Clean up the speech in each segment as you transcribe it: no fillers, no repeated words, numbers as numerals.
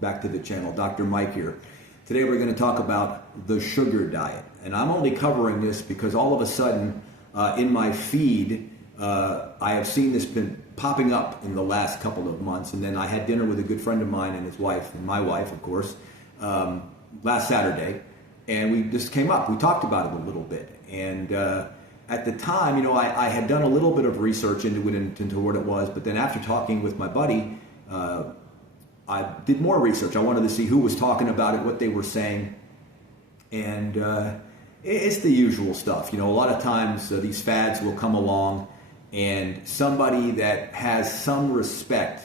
back to the channel. Dr. Mike here. Today we're going to talk about the sugar diet. And I'm only covering this because all of a sudden in my feed, I have seen this been popping up in the last couple of months. And then I had dinner with a good friend of mine and his wife, and my wife, of course, last Saturday. And we just came up. We talked about it a little bit. And at the time, you know, I had done a little bit of research into it, into what it was. But then after talking with my buddy, I did more research. I wanted to see who was talking about it, what they were saying. And it's the usual stuff. You know, a lot of times these fads will come along and somebody that has some respect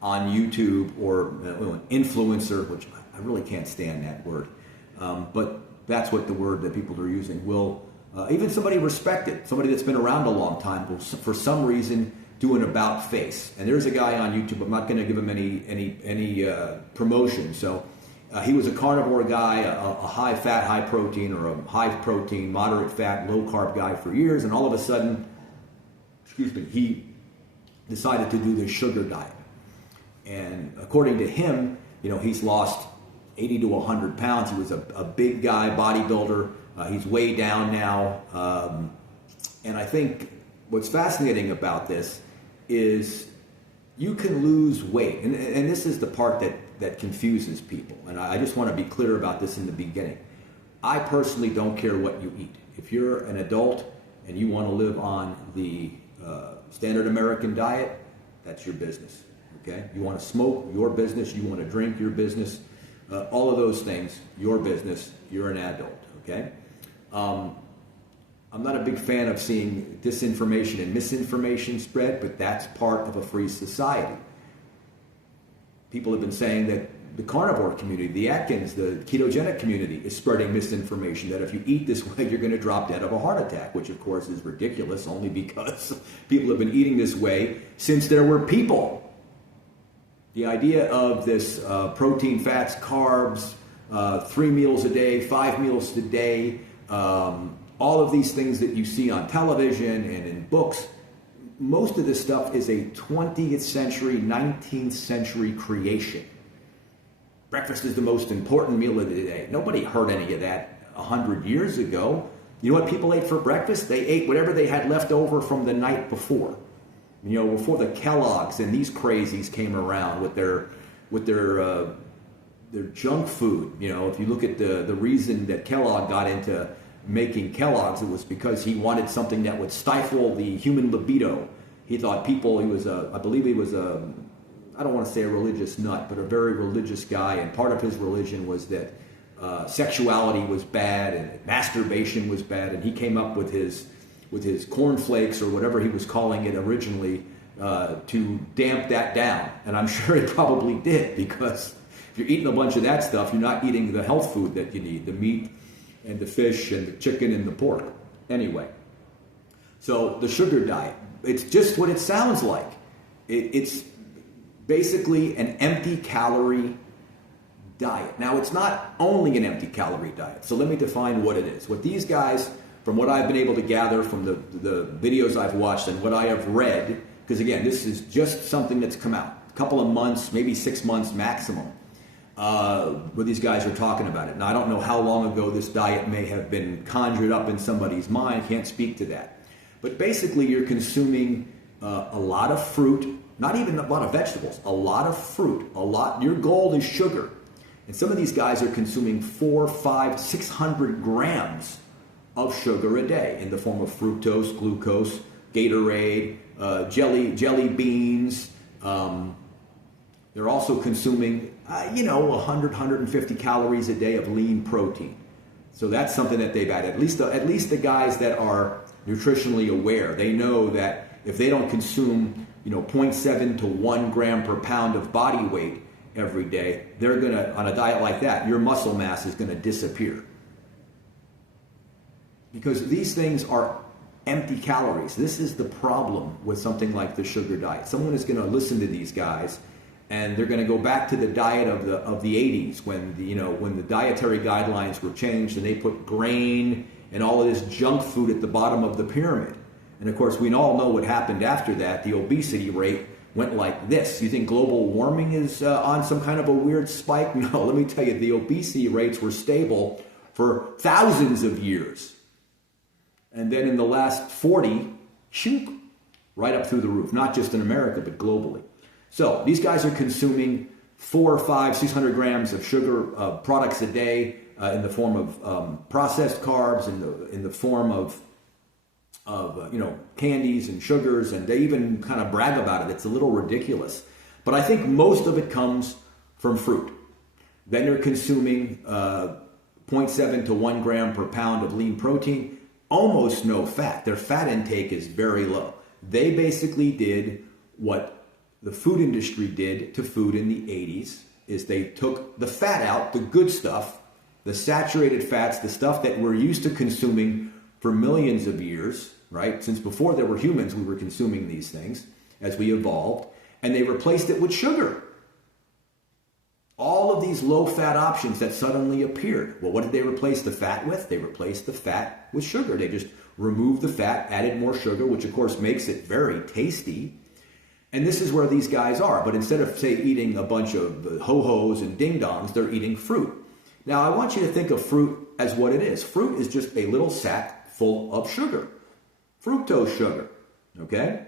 on YouTube or an influencer, which I really can't stand that word, but that's what the word that people are using, will, even somebody respected, somebody that's been around a long time, will for some reason do an about face. And there's a guy on YouTube, I'm not going to give him any promotion. So he was a carnivore guy, a high fat, high protein, or a high protein, moderate fat, low carb guy for years. And all of a sudden, he decided to do the sugar diet. And according to him, you know, he's lost 80 to 100 pounds. He was a big guy, bodybuilder. He's way down now. And I think what's fascinating about this is you can lose weight. And this is the part that confuses people. And I just want to be clear about this in the beginning. I personally don't care what you eat. If you're an adult and you want to live on the standard American diet, that's your business. Okay? You want to smoke, your business. You want to drink, your business. All of those things, your business. You're an adult. Okay? I'm not a big fan of seeing disinformation and misinformation spread, but that's part of a free society. People have been saying that the carnivore community, the Atkins, the ketogenic community is spreading misinformation that if you eat this way, you're going to drop dead of a heart attack, which of course is ridiculous only because people have been eating this way since there were people. The idea of this protein, fats, carbs, 3 meals a day, 5 meals a day, all of these things that you see on television and in books, most of this stuff is a 20th century, 19th century creation. Breakfast is the most important meal of the day. Nobody heard any of that 100 years ago. You know what people ate for breakfast? They ate whatever they had left over from the night before. You know, before the Kellogg's and these crazies came around with their junk food. You know, if you look at the reason that Kellogg got into making Kellogg's, it was because he wanted something that would stifle the human libido. He thought people, I believe he was I don't want to say a religious nut, but a very religious guy, and part of his religion was that sexuality was bad and masturbation was bad, and he came up with his cornflakes or whatever he was calling it originally to damp that down. And I'm sure it probably did, because if you're eating a bunch of that stuff, you're not eating the health food that you need, the meat and the fish and the chicken and the pork. Anyway, so the sugar diet, it's just what it sounds like. It's basically an empty calorie diet. Now, it's not only an empty calorie diet. So let me define what it is. What these guys, from what I've been able to gather from the videos I've watched and what I have read, because again, this is just something that's come out, a couple of months, maybe 6 months maximum, where these guys are talking about it. Now, I don't know how long ago this diet may have been conjured up in somebody's mind. Can't speak to that. But basically, you're consuming a lot of fruit, not even a lot of vegetables, a lot of fruit, your goal is sugar. And some of these guys are consuming 400, 500, 600 grams of sugar a day in the form of fructose, glucose, Gatorade, jelly beans. They're also consuming, 100, 150 calories a day of lean protein. So that's something that they've added. At least the guys that are nutritionally aware, they know that if they don't consume, 0.7 to 1 gram per pound of body weight every day, they're gonna, on a diet like that, your muscle mass is gonna disappear. Because these things are empty calories. This is the problem with something like the sugar diet. Someone is gonna listen to these guys and they're going to go back to the diet of the 80s when the dietary guidelines were changed and they put grain and all of this junk food at the bottom of the pyramid. And of course, we all know what happened after that. The obesity rate went like this. You think global warming is on some kind of a weird spike? No, let me tell you, the obesity rates were stable for thousands of years. And then in the last 40, shoot, right up through the roof, not just in America, but globally. So these guys are consuming 400, 500, 600 grams of sugar products a day in the form of processed carbs, in the form of candies and sugars, and they even kind of brag about it. It's a little ridiculous. But I think most of it comes from fruit. Then they're consuming 0.7 to 1 gram per pound of lean protein, almost no fat. Their fat intake is very low. They basically did what the food industry did to food in the 80s, is they took the fat out, the good stuff, the saturated fats, the stuff that we're used to consuming for millions of years, right? Since before there were humans, we were consuming these things as we evolved, and they replaced it with sugar. All of these low-fat options that suddenly appeared. Well, what did they replace the fat with? They replaced the fat with sugar. They just removed the fat, added more sugar, which of course makes it very tasty. And this is where these guys are. But instead of, say, eating a bunch of ho-hos and ding-dongs, they're eating fruit. Now, I want you to think of fruit as what it is. Fruit is just a little sack full of sugar. Fructose sugar, okay?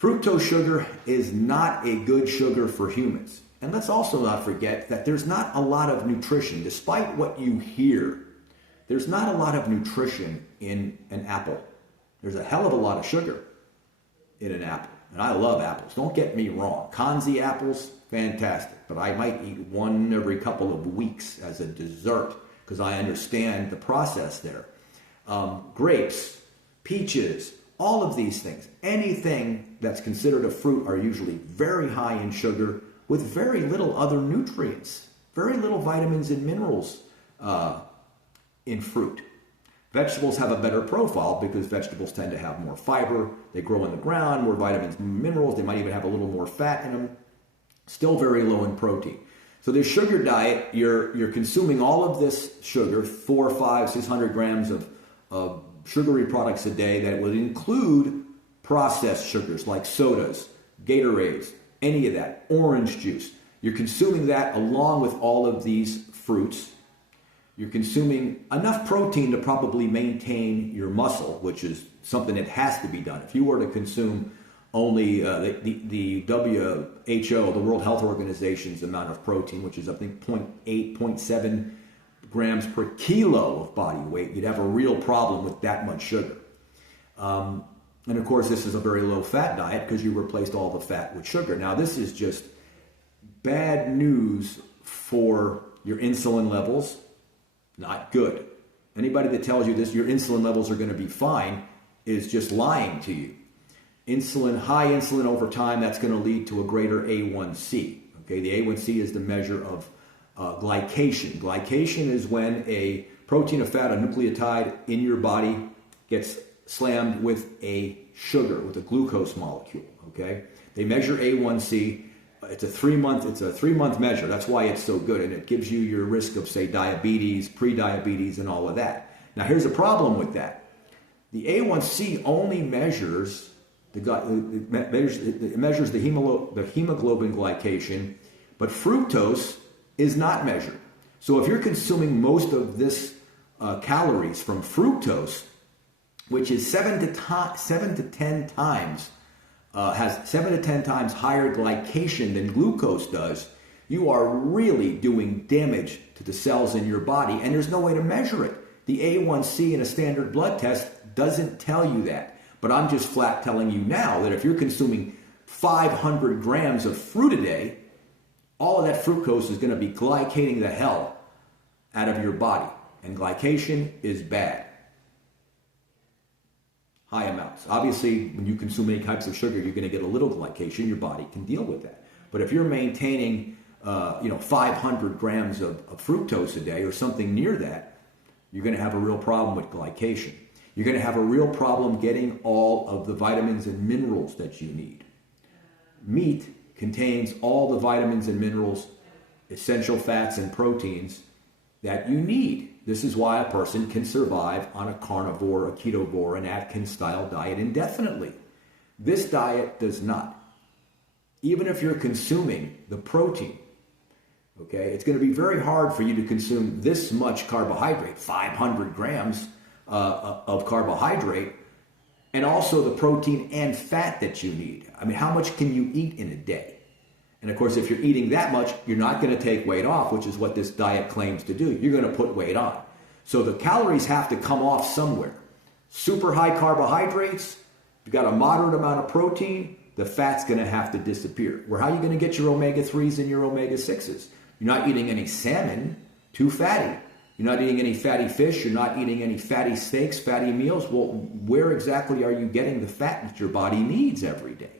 Fructose sugar is not a good sugar for humans. And let's also not forget that there's not a lot of nutrition. Despite what you hear, there's not a lot of nutrition in an apple. There's a hell of a lot of sugar in an apple. And I love apples. Don't get me wrong. Kanzi apples, fantastic. But I might eat one every couple of weeks as a dessert because I understand the process there. Grapes, peaches, all of these things. Anything that's considered a fruit are usually very high in sugar with very little other nutrients, very little vitamins and minerals in fruit. Vegetables have a better profile because vegetables tend to have more fiber. They grow in the ground, more vitamins and minerals. They might even have a little more fat in them. Still very low in protein. So this sugar diet, you're consuming all of this sugar, 400, 500, 600 grams of sugary products a day that would include processed sugars like sodas, Gatorades, any of that, orange juice. You're consuming that along with all of these fruits. You're consuming enough protein to probably maintain your muscle, which is something that has to be done. If you were to consume only the WHO, the World Health Organization's amount of protein, which is I think 0.8, 0.7 grams per kilo of body weight, you'd have a real problem with that much sugar. And of course, this is a very low fat diet because you replaced all the fat with sugar. Now, this is just bad news for your insulin levels. Not good. Anybody that tells you this, your insulin levels are going to be fine, is just lying to you. High insulin over time, that's going to lead to a greater A1C. Okay, the A1C is the measure of glycation. Glycation is when a protein, a fat, a nucleotide in your body gets slammed with a sugar, with a glucose molecule. Okay, they measure A1C. It's a 3-month measure. That's why it's so good, and it gives you your risk of, say, diabetes, pre-diabetes, and all of that. Now, here's a problem with that. The A1C only measures the hemoglobin glycation, but fructose is not measured. So if you're consuming most of this calories from fructose, which is 7 to 10 times has 7 to 10 times higher glycation than glucose does, you are really doing damage to the cells in your body, and there's no way to measure it. The A1C in a standard blood test doesn't tell you that. But I'm just flat telling you now that if you're consuming 500 grams of fruit a day, all of that fructose is going to be glycating the hell out of your body. And glycation is bad. High amounts. Obviously, when you consume any types of sugar, you're going to get a little glycation. Your body can deal with that. But if you're maintaining, 500 grams of fructose a day or something near that, you're going to have a real problem with glycation. You're going to have a real problem getting all of the vitamins and minerals that you need. Meat contains all the vitamins and minerals, essential fats and proteins that you need. This is why a person can survive on a carnivore, a ketovore, an Atkins-style diet indefinitely. This diet does not. even if you're consuming the protein, okay, it's going to be very hard for you to consume this much carbohydrate, 500 grams of carbohydrate, and also the protein and fat that you need. I mean, how much can you eat in a day? And of course, if you're eating that much, you're not going to take weight off, which is what this diet claims to do. You're going to put weight on. So the calories have to come off somewhere. Super high carbohydrates, you've got a moderate amount of protein, the fat's going to have to disappear. Well, how are you going to get your omega-3s and your omega-6s? You're not eating any salmon, too fatty. You're not eating any fatty fish. You're not eating any fatty steaks, fatty meals. Well, where exactly are you getting the fat that your body needs every day?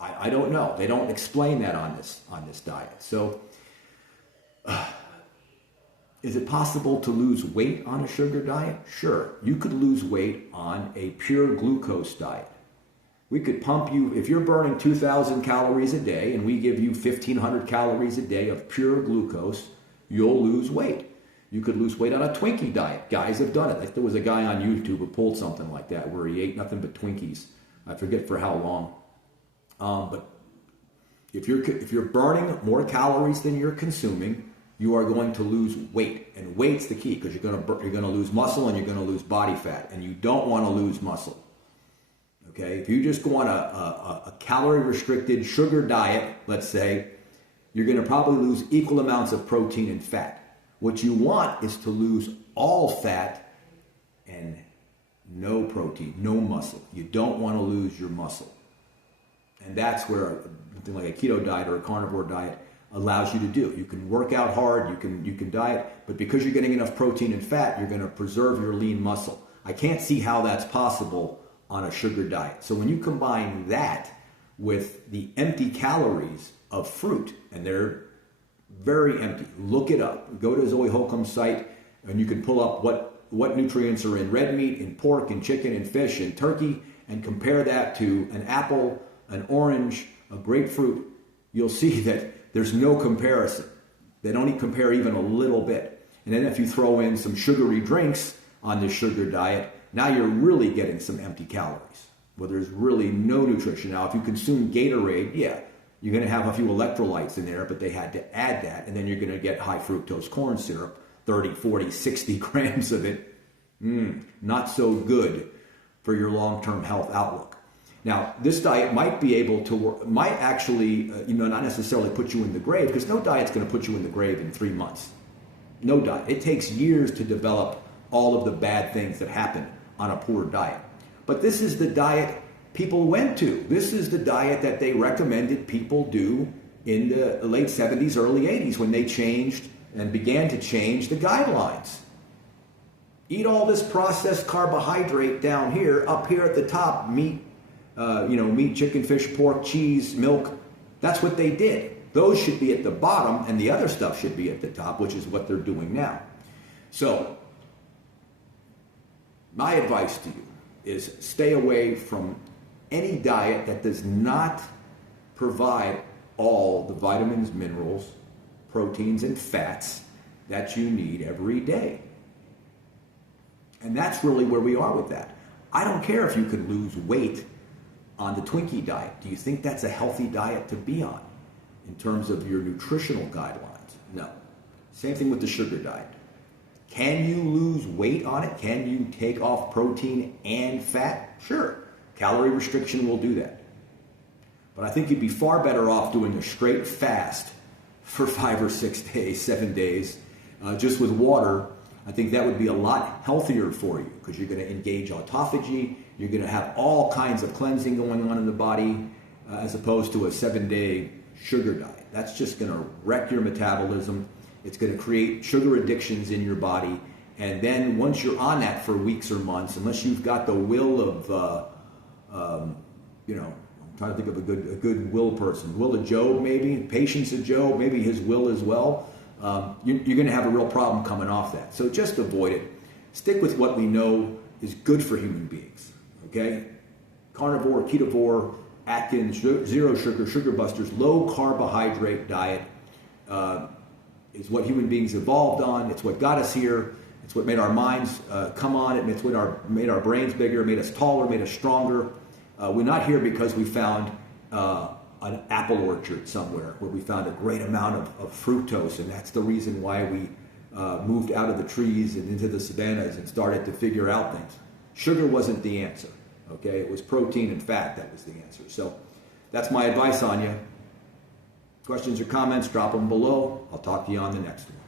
I don't know. They don't explain that on this diet. So, is it possible to lose weight on a sugar diet? Sure. You could lose weight on a pure glucose diet. We could pump you, if you're burning 2,000 calories a day and we give you 1,500 calories a day of pure glucose, you'll lose weight. You could lose weight on a Twinkie diet. Guys have done it. Like there was a guy on YouTube who pulled something like that where he ate nothing but Twinkies. I forget for how long. But if you're burning more calories than you're consuming, you are going to lose weight, and weight's the key because you're going to lose muscle and you're going to lose body fat, and you don't want to lose muscle. Okay, if you just go on a calorie restricted sugar diet, let's say, you're going to probably lose equal amounts of protein and fat. What you want is to lose all fat and no protein, no muscle. You don't want to lose your muscle. And that's where something like a keto diet or a carnivore diet allows you to do. You can work out hard, you can diet, but because you're getting enough protein and fat, you're going to preserve your lean muscle. I can't see how that's possible on a sugar diet. So when you combine that with the empty calories of fruit, and they're very empty, look it up. Go to Zoe Holcomb's site, and you can pull up what nutrients are in red meat, in pork, in chicken, in fish, in turkey, and compare that to an apple, an orange, a grapefruit. You'll see that there's no comparison. They don't compare even a little bit. And then if you throw in some sugary drinks on this sugar diet, now you're really getting some empty calories, where there's really no nutrition. Now, if you consume Gatorade, yeah, you're going to have a few electrolytes in there, but they had to add that, and then you're going to get high fructose corn syrup, 30, 40, 60 grams of it. Not so good for your long-term health outlook. Now, this diet might be able to work, might actually, not necessarily put you in the grave, because no diet's going to put you in the grave in 3 months. No diet. It takes years to develop all of the bad things that happen on a poor diet. But this is the diet people went to. This is the diet that they recommended people do in the late 70s, early 80s, when they changed and began to change the guidelines. Eat all this processed carbohydrate down here, up here at the top, meat, meat, chicken, fish, pork, cheese, milk. That's what they did. Those should be at the bottom, and the other stuff should be at the top, which is what they're doing now. So, my advice to you is stay away from any diet that does not provide all the vitamins, minerals, proteins, and fats that you need every day. And that's really where we are with that. I don't care if you could lose weight on the Twinkie diet. Do you think that's a healthy diet to be on in terms of your nutritional guidelines? No. Same thing with the sugar diet. Can you lose weight on it? Can you take off protein and fat? Sure. Calorie restriction will do that. But I think you'd be far better off doing a straight fast for 5 or 6 days, 7 days, just with water. I think that would be a lot healthier for you because you're going to engage autophagy. You're going to have all kinds of cleansing going on in the body as opposed to a 7-day sugar diet. That's just going to wreck your metabolism. It's going to create sugar addictions in your body. And then once you're on that for weeks or months, unless you've got the will of, I'm trying to think of a good will person. Will of Job, maybe. Patience of Job, maybe his will as well. You're going to have a real problem coming off that. So just avoid it. Stick with what we know is good for human beings. Okay? Carnivore, ketovore, Atkins, zero sugar, sugar busters, low carbohydrate diet is what human beings evolved on. It's what got us here. It's what made our minds come on. It's what made our brains bigger, made us taller, made us stronger. We're not here because we found a an apple orchard somewhere where we found a great amount of fructose, and that's the reason why we moved out of the trees and into the savannas and started to figure out things. Sugar wasn't the answer, okay? It was protein and fat that was the answer. So that's my advice on you. Questions or comments, drop them below. I'll talk to you on the next one.